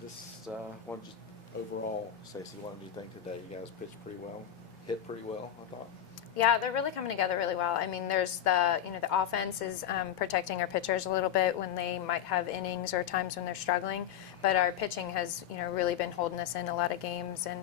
Just what just overall, Stacey, what did you think today? You guys pitched pretty well, hit pretty well, I thought. Yeah, they're really coming together really well. I mean, there's the offense is protecting our pitchers a little bit when they might have innings or times when they're struggling, but our pitching has, really been holding us in a lot of games. And,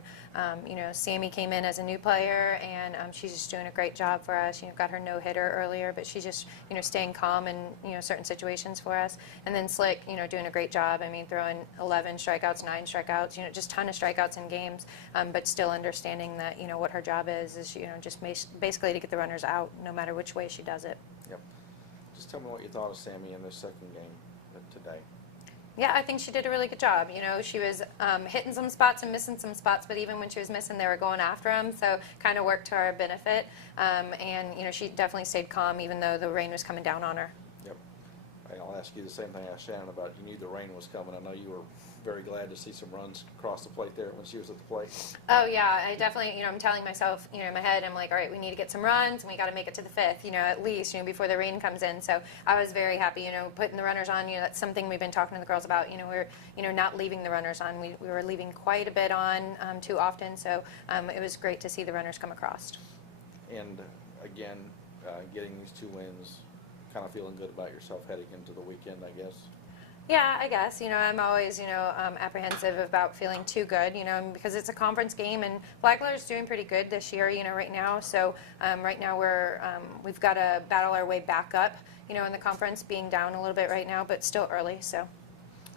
Sammy came in as a new player, and she's just doing a great job for us. Got her no-hitter earlier, but she's just, staying calm in, certain situations for us. And then Slick, doing a great job. I mean, throwing 11 strikeouts, 9 strikeouts, just ton of strikeouts in games, but still understanding that, what her job is just basically to get the runners out, no matter which way she does it. Yep. Just tell me what you thought of Sammy in this second game today. Yeah, I think she did a really good job. She was hitting some spots and missing some spots, but even when she was missing, they were going after them, so kind of worked to our benefit. And, she definitely stayed calm, even though the rain was coming down on her. Yep. I'll ask you the same thing I asked Shannon about. You knew the rain was coming. I know you were very glad to see some runs across the plate there when she was at the plate. Oh, yeah. I definitely, I'm telling myself, in my head, I'm like, all right, we need to get some runs, and we got to make it to the fifth, at least, before the rain comes in. So I was very happy, putting the runners on. That's something we've been talking to the girls about. We're, not leaving the runners on. We were leaving quite a bit on too often. So it was great to see the runners come across. And, again, getting these 2 wins, kind of feeling good about yourself heading into the weekend, I guess. Yeah, I guess. I'm always, apprehensive about feeling too good, because it's a conference game, and Flagler's doing pretty good this year, right now. So right now we've got to battle our way back up, in the conference, being down a little bit right now, but still early. So.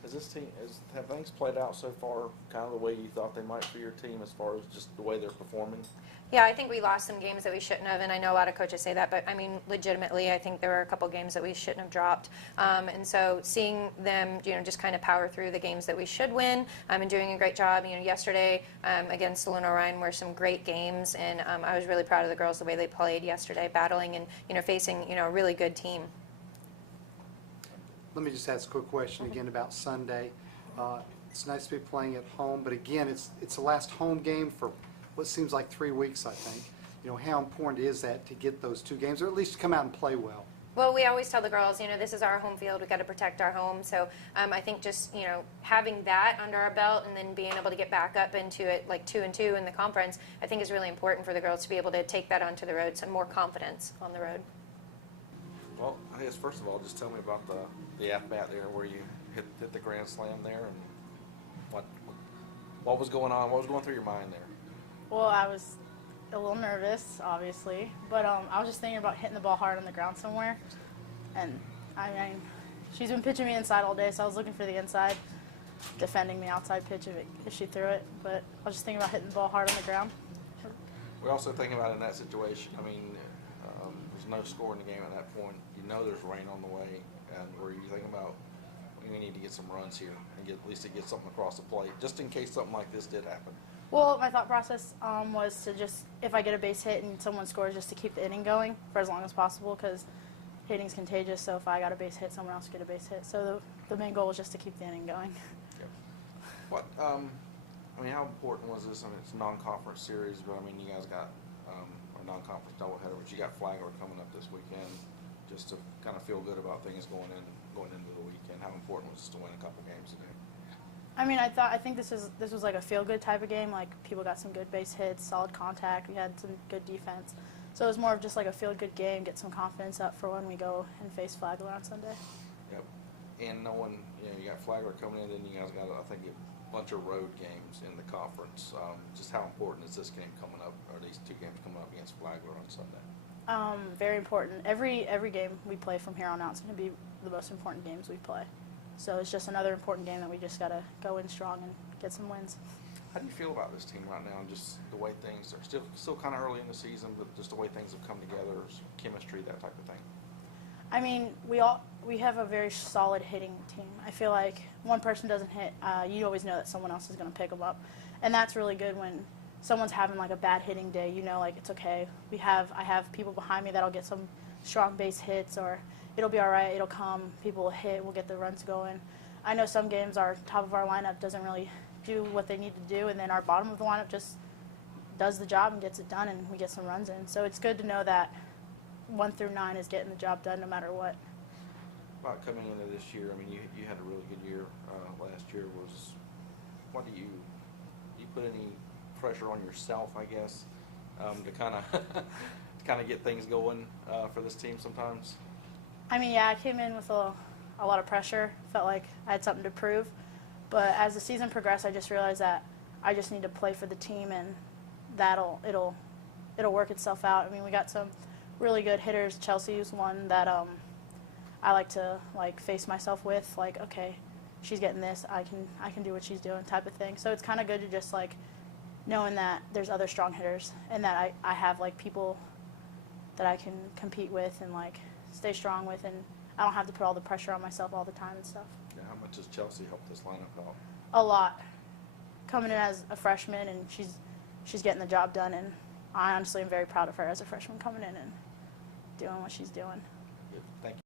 Has this team, have things played out so far kind of the way you thought they might for your team as far as just the way they're performing? Yeah, I think we lost some games that we shouldn't have, and I know a lot of coaches say that, but I mean, legitimately, I think there were a couple games that we shouldn't have dropped. And so seeing them, just kind of power through the games that we should win, and doing a great job. Yesterday against Luna Orion were some great games, and I was really proud of the girls the way they played yesterday, battling and facing, a really good team. Let me just ask a quick question again about Sunday. It's nice to be playing at home, but again, it's the last home game for what seems like 3 weeks, I think. How important is that to get those 2 games, or at least to come out and play well? Well, we always tell the girls, this is our home field. We've got to protect our home. So I think just, having that under our belt and then being able to get back up into it like 2-2 in the conference, I think is really important for the girls to be able to take that onto the road, some more confidence on the road. Well, I guess first of all, just tell me about the at-bat there where you hit the grand slam there, and what was going on, what was going through your mind there? Well, I was a little nervous, obviously, but I was just thinking about hitting the ball hard on the ground somewhere. And I mean, she's been pitching me inside all day, so I was looking for the inside, defending the outside pitch if she threw it. But I was just thinking about hitting the ball hard on the ground. We're also thinking about in that situation, I mean, there's no score in the game at that point. There's rain on the way, and where you think about we need to get some runs here and at least to get something across the plate, just in case something like this did happen. Well, my thought process was to just, if I get a base hit and someone scores, just to keep the inning going for as long as possible, because hitting's contagious. So if I got a base hit, someone else get a base hit. So the main goal was just to keep the inning going. Yep. What I mean, how important was this? I mean, it's a non-conference series, but I mean, you guys got a non-conference doubleheader, but you got Flagler coming up this weekend. Just to kind of feel good about things going into the weekend. How important was it to win a couple games today? I mean, I think this was like a feel-good type of game. Like, people got some good base hits, solid contact. We had some good defense. So it was more of just like a feel-good game, get some confidence up for when we go and face Flagler on Sunday. Yep. And knowing, you got Flagler coming in, then you guys got, I think, a bunch of road games in the conference. Just how important is this game coming up, or these 2 games coming up against Flagler on Sunday? Very important. Every game we play from here on out is going to be the most important games we play. So it's just another important game that we just got to go in strong and get some wins. How do you feel about this team right now, and just the way things are still kind of early in the season, but just the way things have come together, chemistry, that type of thing? I mean, we have a very solid hitting team. I feel like one person doesn't hit, you always know that someone else is going to pick them up, and that's really good when someone's having like a bad hitting day. Like, it's okay. I have people behind me that'll get some strong base hits, or it'll be all right. It'll come. People will hit. We'll get the runs going. I know some games our top of our lineup doesn't really do what they need to do, and then our bottom of the lineup just does the job and gets it done, and we get some runs in. So it's good to know that 1 through 9 is getting the job done no matter what. About coming into this year, I mean, you had a really good year. Last year was what do you put any pressure on yourself, I guess, to kind of to kind of get things going for this team sometimes? I mean, yeah, I came in with a lot of pressure. Felt like I had something to prove. But as the season progressed, I just realized that I just need to play for the team, and it'll work itself out. I mean, we got some really good hitters. Chelsea's one that I like to face myself with. Like, okay, she's getting this. I can do what she's doing, type of thing. So it's kind of good to just knowing that there's other strong hitters, and that I have people that I can compete with and stay strong with, and I don't have to put all the pressure on myself all the time and stuff. Yeah, how much does Chelsea help this lineup out? A lot. Coming in as a freshman, and she's getting the job done, and I honestly am very proud of her as a freshman coming in and doing what she's doing. Good. Thank you.